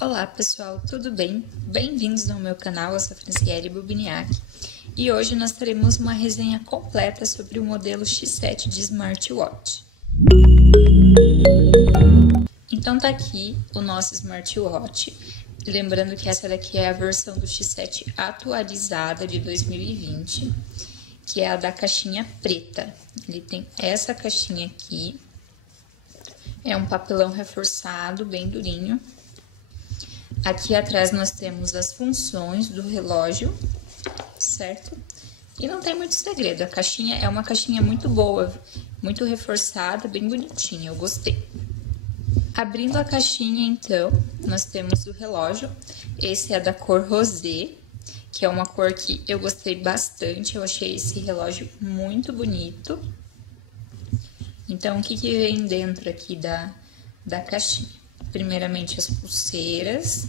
Olá pessoal, tudo bem? Bem-vindos ao meu canal, eu sou a Franciele Bubiniak e hoje nós teremos uma resenha completa sobre o modelo X7 de smartwatch. Então tá aqui o nosso smartwatch, lembrando que essa daqui é a versão do X7 atualizada de 2020, que é a da caixinha preta. Ele tem essa caixinha aqui, é um papelão reforçado, bem durinho. Aqui atrás nós temos as funções do relógio, certo? E não tem muito segredo, a caixinha é uma caixinha muito boa, muito reforçada, bem bonitinha, eu gostei. Abrindo a caixinha, então, nós temos o relógio. Esse é da cor rosé, que é uma cor que eu gostei bastante, eu achei esse relógio muito bonito. Então, o que vem dentro aqui da caixinha? Primeiramente as pulseiras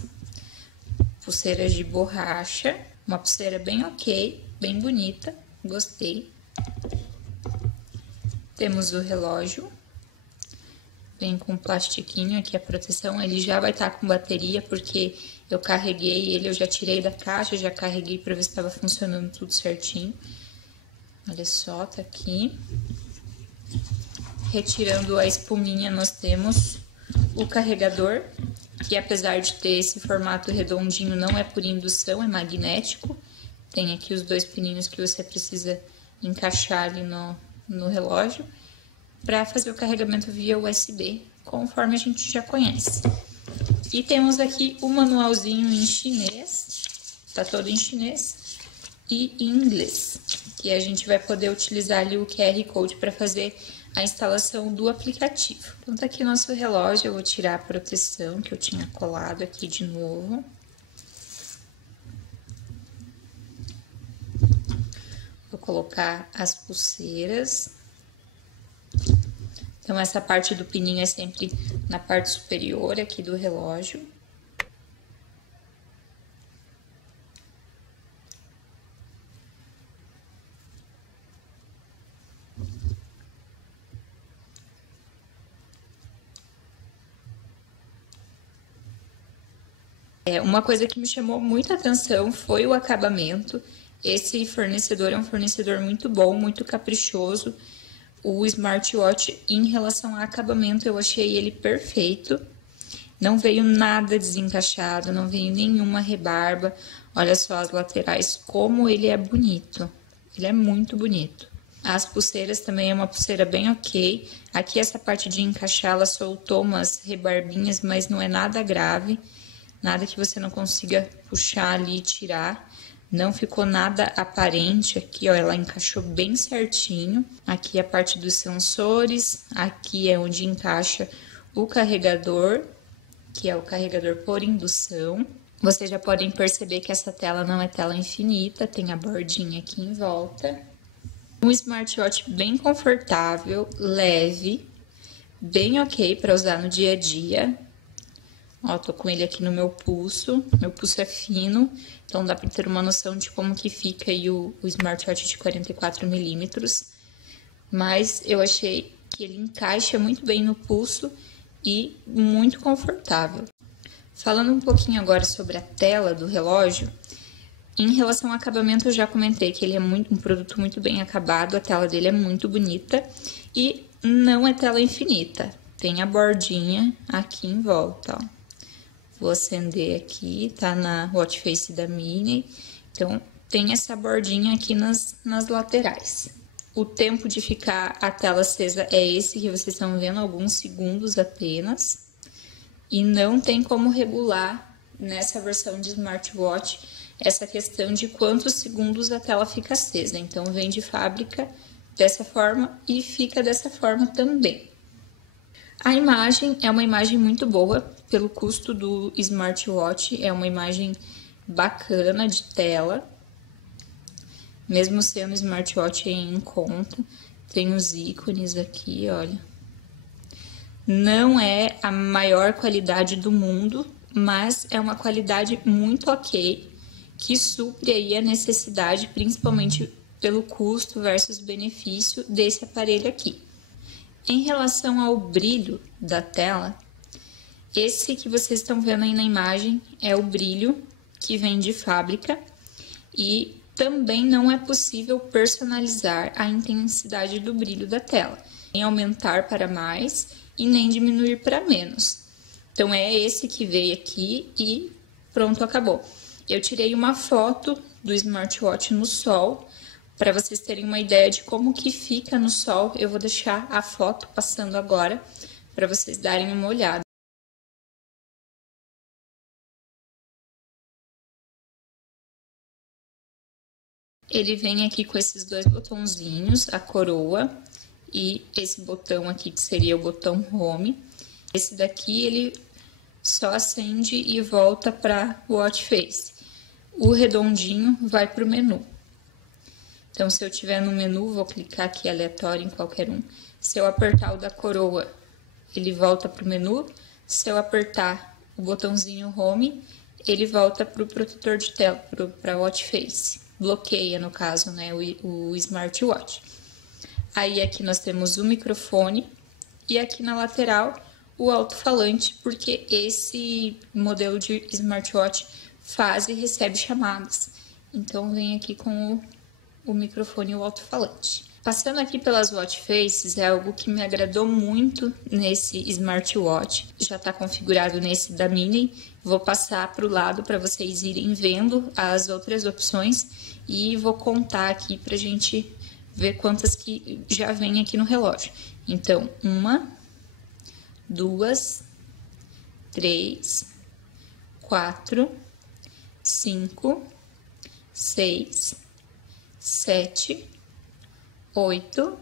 de borracha, uma pulseira bem ok, bem bonita, gostei. Temos o relógio, vem com plastiquinho aqui a proteção, ele já vai estar com bateria porque eu carreguei ele, eu já tirei da caixa, já carreguei para ver se estava funcionando tudo certinho. Olha só, tá aqui. Retirando a espuminha, nós temos o carregador, que apesar de ter esse formato redondinho, não é por indução, é magnético. Tem aqui os dois pininhos que você precisa encaixar ali no relógio para fazer o carregamento via USB, conforme a gente já conhece. E temos aqui o manualzinho em chinês, tá todo em chinês, e em inglês, que a gente vai poder utilizar ali o QR Code para fazer a instalação do aplicativo. Então tá aqui nosso relógio, eu vou tirar a proteção que eu tinha colado aqui de novo. Vou colocar as pulseiras. Então essa parte do pininho é sempre na parte superior aqui do relógio. Uma coisa que me chamou muita atenção foi o acabamento. Esse fornecedor é um fornecedor muito bom, muito caprichoso. O smartwatch, em relação ao acabamento, eu achei ele perfeito. Não veio nada desencaixado, não veio nenhuma rebarba. Olha só as laterais, como ele é bonito. Ele é muito bonito. As pulseiras também é uma pulseira bem ok. Aqui essa parte de encaixar, ela soltou umas rebarbinhas, mas não é nada grave. Nada que você não consiga puxar ali e tirar. Não ficou nada aparente aqui, ó, ela encaixou bem certinho. Aqui a parte dos sensores, aqui é onde encaixa o carregador, que é o carregador por indução. Vocês já podem perceber que essa tela não é tela infinita, tem a bordinha aqui em volta. Um smartwatch bem confortável, leve, bem ok para usar no dia a dia. Ó, tô com ele aqui no meu pulso é fino, então dá pra ter uma noção de como que fica aí o smartwatch de 44 milímetros. Mas eu achei que ele encaixa muito bem no pulso e muito confortável. Falando um pouquinho agora sobre a tela do relógio, em relação ao acabamento eu já comentei que ele é um produto muito bem acabado, a tela dele é muito bonita e não é tela infinita, tem a bordinha aqui em volta, ó. Vou acender aqui, tá na watch face da Mini, então tem essa bordinha aqui nas laterais. O tempo de ficar a tela acesa é esse que vocês estão vendo, alguns segundos apenas. E não tem como regular nessa versão de smartwatch essa questão de quantos segundos a tela fica acesa. Então vem de fábrica dessa forma e fica dessa forma também. A imagem é uma imagem muito boa, pelo custo do smartwatch, é uma imagem bacana de tela, mesmo sendo smartwatch em conta. Tem os ícones aqui, olha. Não é a maior qualidade do mundo, mas é uma qualidade muito ok, que supre aí a necessidade, principalmente pelo custo versus benefício desse aparelho aqui. Em relação ao brilho da tela, Esse que vocês estão vendo aí na imagem é o brilho que vem de fábrica e também não é possível personalizar a intensidade do brilho da tela, nem aumentar para mais e nem diminuir para menos. Então é esse que veio aqui e pronto, acabou. Eu tirei uma foto do smartwatch no sol, para vocês terem uma ideia de como que fica no sol. Eu vou deixar a foto passando agora, para vocês darem uma olhada. Ele vem aqui com esses dois botãozinhos, a coroa e esse botão aqui que seria o botão home. Esse daqui ele só acende e volta para o watch face. O redondinho vai para o menu. Então, se eu tiver no menu, vou clicar aqui aleatório em qualquer um. Se eu apertar o da coroa, ele volta para o menu. Se eu apertar o botãozinho home, ele volta para o protetor de tela, para o watch face. Bloqueia, no caso, né, o smartwatch. Aí aqui nós temos o microfone e aqui na lateral o alto-falante, porque esse modelo de smartwatch faz e recebe chamadas. Então vem aqui com o microfone e o alto-falante. Passando aqui pelas watch faces, é algo que me agradou muito nesse smartwatch. Já está configurado nesse da Mini. Vou passar para o lado para vocês irem vendo as outras opções e vou contar aqui para a gente ver quantas que já vem aqui no relógio. Então, 1, 2, 3, 4, 5, 6, 7, 8,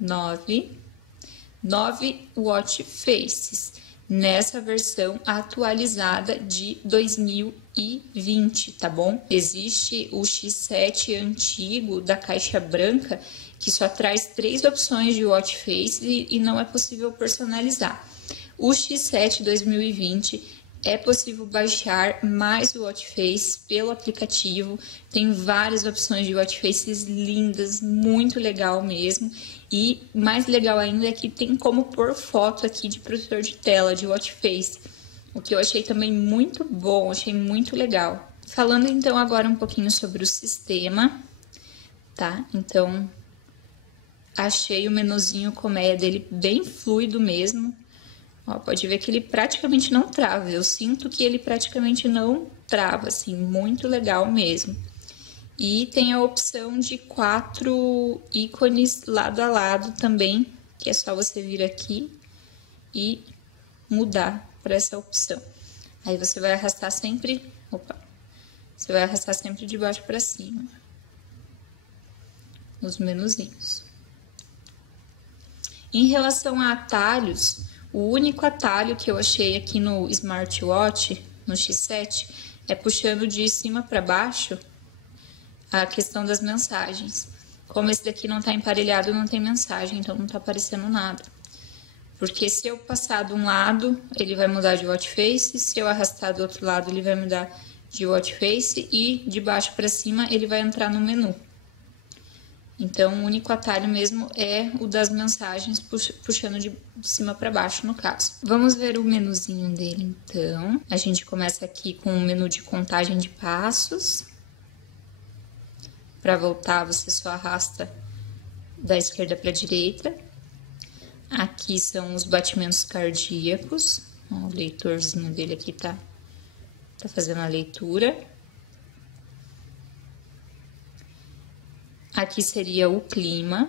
9 watch faces nessa versão atualizada de 2020, tá bom? Existe o X7 antigo da caixa branca que só traz 3 opções de watch face e não é possível personalizar. O X7 2020 é possível baixar mais o watch face pelo aplicativo, tem várias opções de watch faces lindas, muito legal mesmo. E mais legal ainda é que tem como pôr foto aqui de protetor de tela, de watch face, o que eu achei também muito bom, achei muito legal. Falando então agora um pouquinho sobre o sistema, tá? Então, achei o menuzinho colmeia dele bem fluido mesmo. Ó, pode ver que ele praticamente não trava, eu sinto que ele praticamente não trava, assim, muito legal mesmo. E tem a opção de 4 ícones lado a lado também, que é só você vir aqui e mudar para essa opção. Aí você vai arrastar sempre, você vai arrastar sempre de baixo para cima, nos menuzinhos. Em relação a atalhos, o único atalho que eu achei aqui no smartwatch, no X7, é puxando de cima para baixo a questão das mensagens. Como esse daqui não está emparelhado, não tem mensagem, então não está aparecendo nada. Porque se eu passar de um lado, ele vai mudar de watch face, se eu arrastar do outro lado, ele vai mudar de watch face e de baixo para cima ele vai entrar no menu. Então, o único atalho mesmo é o das mensagens, puxando de cima para baixo, no caso. Vamos ver o menuzinho dele, então. A gente começa aqui com o menu de contagem de passos. Para voltar, você só arrasta da esquerda para a direita. Aqui são os batimentos cardíacos. O leitorzinho dele aqui tá fazendo a leitura. Aqui seria o clima,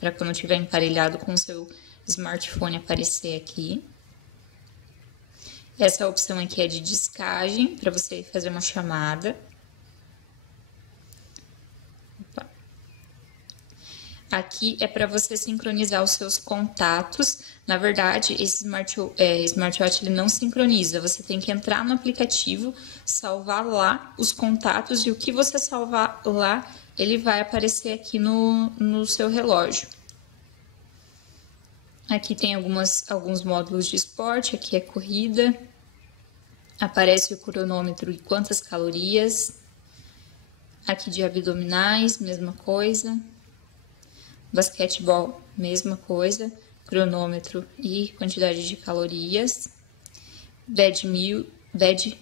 para quando estiver emparelhado com o seu smartphone aparecer aqui. Essa opção aqui é de discagem, para você fazer uma chamada. Opa. Aqui é para você sincronizar os seus contatos. Na verdade, esse smartwatch ele não sincroniza. Você tem que entrar no aplicativo, salvar lá os contatos e o que você salvar lá, ele vai aparecer aqui no seu relógio. Aqui tem alguns módulos de esporte, aqui é corrida. Aparece o cronômetro e quantas calorias. Aqui de abdominais, mesma coisa. Basquetebol, mesma coisa. Cronômetro e quantidade de calorias. Badminton.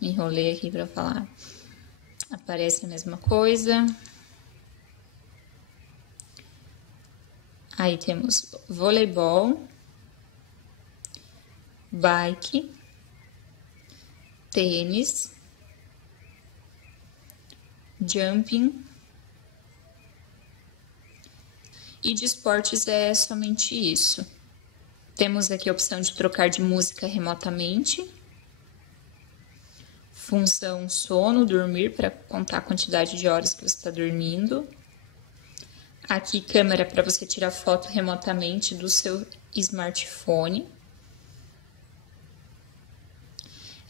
Me enrolei aqui para falar. Aparece a mesma coisa. Aí temos voleibol, bike, tênis, jumping. E de esportes é somente isso. Temos aqui a opção de trocar de música remotamente. Função sono, dormir, para contar a quantidade de horas que você está dormindo. Aqui, câmera para você tirar foto remotamente do seu smartphone.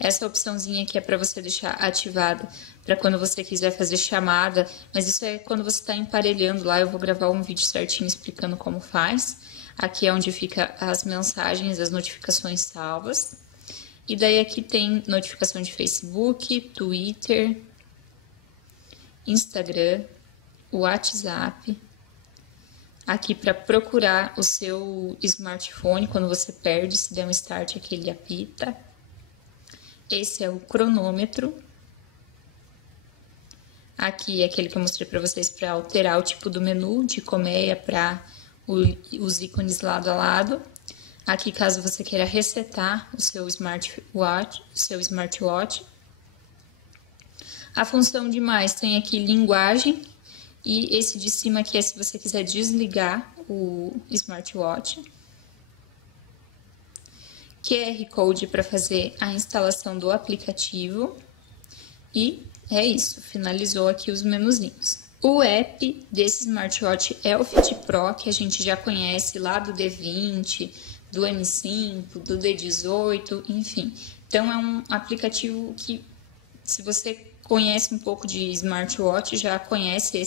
Essa opçãozinha aqui é para você deixar ativada para quando você quiser fazer chamada, mas isso é quando você está emparelhando lá. Eu vou gravar um vídeo certinho explicando como faz. Aqui é onde fica as mensagens, as notificações salvas. E daí aqui tem notificação de Facebook, Twitter, Instagram, WhatsApp. Aqui para procurar o seu smartphone, quando você perde, se der um start aqui ele apita. Esse é o cronômetro. Aqui é aquele que eu mostrei para vocês para alterar o tipo do menu, de colmeia para os ícones lado a lado. Aqui, caso você queira resetar o seu smartwatch. A função de mais tem aqui linguagem. E esse de cima aqui é se você quiser desligar o smartwatch. QR Code para fazer a instalação do aplicativo. E é isso, finalizou aqui os menuzinhos. O app desse smartwatch é o Fit Pro, que a gente já conhece lá do D20, do M5, do D18, enfim. Então, é um aplicativo que, se você conhece um pouco de smartwatch, já conhece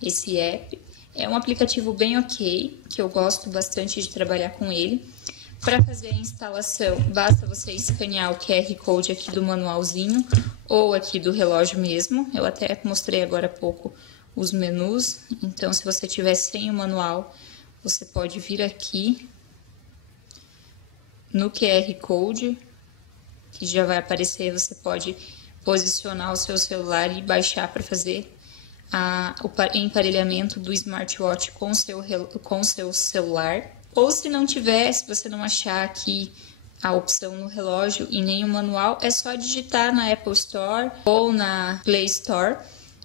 esse app. É um aplicativo bem ok, que eu gosto bastante de trabalhar com ele. Para fazer a instalação, basta você escanear o QR Code aqui do manualzinho ou aqui do relógio mesmo. Eu até mostrei agora há pouco os menus. Então, se você tiver sem o manual, você pode vir aqui no QR Code, que já vai aparecer. Você pode posicionar o seu celular e baixar para fazer o emparelhamento do smartwatch com o seu celular. Ou se não tiver, se você não achar aqui a opção no relógio e nem o manual, é só digitar na Apple Store ou na Play Store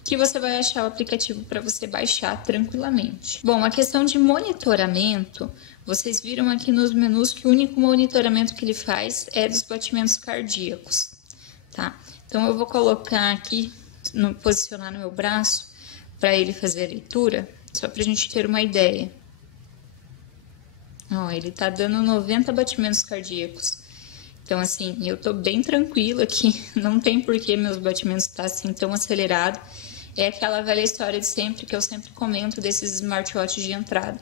que você vai achar o aplicativo para você baixar tranquilamente. Bom, a questão de monitoramento, vocês viram aqui nos menus que o único monitoramento que ele faz é dos batimentos cardíacos, tá? Então, eu vou colocar aqui, posicionar no meu braço para ele fazer a leitura, só para a gente ter uma ideia. Ó, ele tá dando 90 batimentos cardíacos. Então, assim, eu tô bem tranquila aqui, não tem porquê meus batimentos estar assim tão acelerado. É aquela velha história de sempre, que eu sempre comento desses smartwatches de entrada,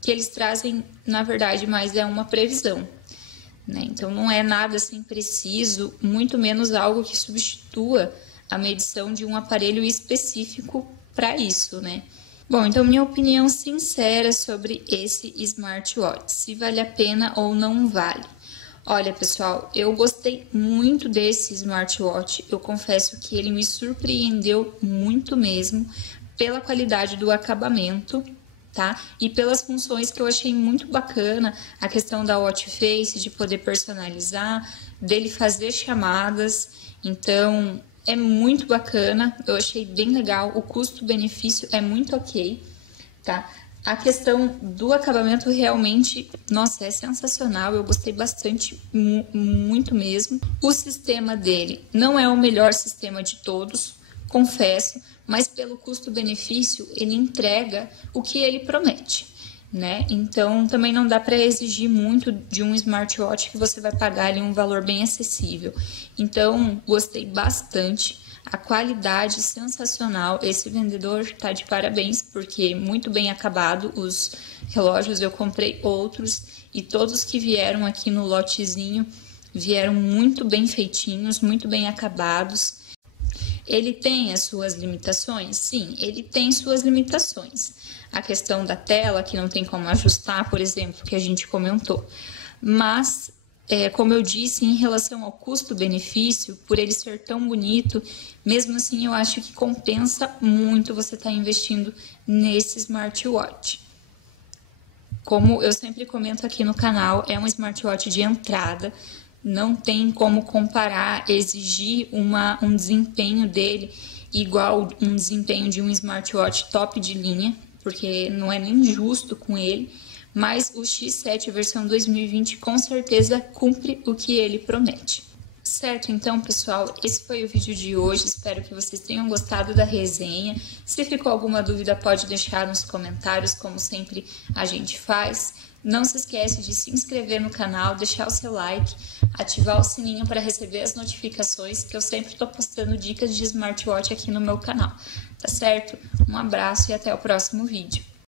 que eles trazem, na verdade, mais é uma previsão, né? Então, não é nada assim preciso, muito menos algo que substitua a medição de um aparelho específico para isso, né? Bom, então minha opinião sincera sobre esse smartwatch, se vale a pena ou não vale. Olha, pessoal, eu gostei muito desse smartwatch, eu confesso que ele me surpreendeu muito mesmo pela qualidade do acabamento, tá? E pelas funções que eu achei muito bacana, a questão da watch face, de poder personalizar, dele fazer chamadas, então é muito bacana, eu achei bem legal, o custo-benefício é muito ok, tá? A questão do acabamento realmente, nossa, é sensacional, eu gostei bastante, muito mesmo. O sistema dele não é o melhor sistema de todos, confesso, mas pelo custo-benefício ele entrega o que ele promete, né? Então também não dá para exigir muito de um smartwatch que você vai pagar ali um valor bem acessível. Então gostei bastante. A qualidade sensacional, esse vendedor está de parabéns, porque muito bem acabado os relógios, eu comprei outros e todos que vieram aqui no lotezinho vieram muito bem feitinhos, muito bem acabados. Ele tem as suas limitações? Sim, ele tem suas limitações. A questão da tela, que não tem como ajustar, por exemplo, que a gente comentou. Mas como eu disse, em relação ao custo-benefício, por ele ser tão bonito, mesmo assim eu acho que compensa muito você estar investindo nesse smartwatch. Como eu sempre comento aqui no canal, é um smartwatch de entrada, não tem como comparar, exigir um desempenho dele igual um desempenho de um smartwatch top de linha, porque não é nem justo com ele, mas o X7 versão 2020 com certeza cumpre o que ele promete. Certo, então pessoal, esse foi o vídeo de hoje, espero que vocês tenham gostado da resenha. Se ficou alguma dúvida pode deixar nos comentários, como sempre a gente faz. Não se esquece de se inscrever no canal, deixar o seu like, ativar o sininho para receber as notificações, que eu sempre estou postando dicas de smartwatch aqui no meu canal, tá certo? Um abraço e até o próximo vídeo.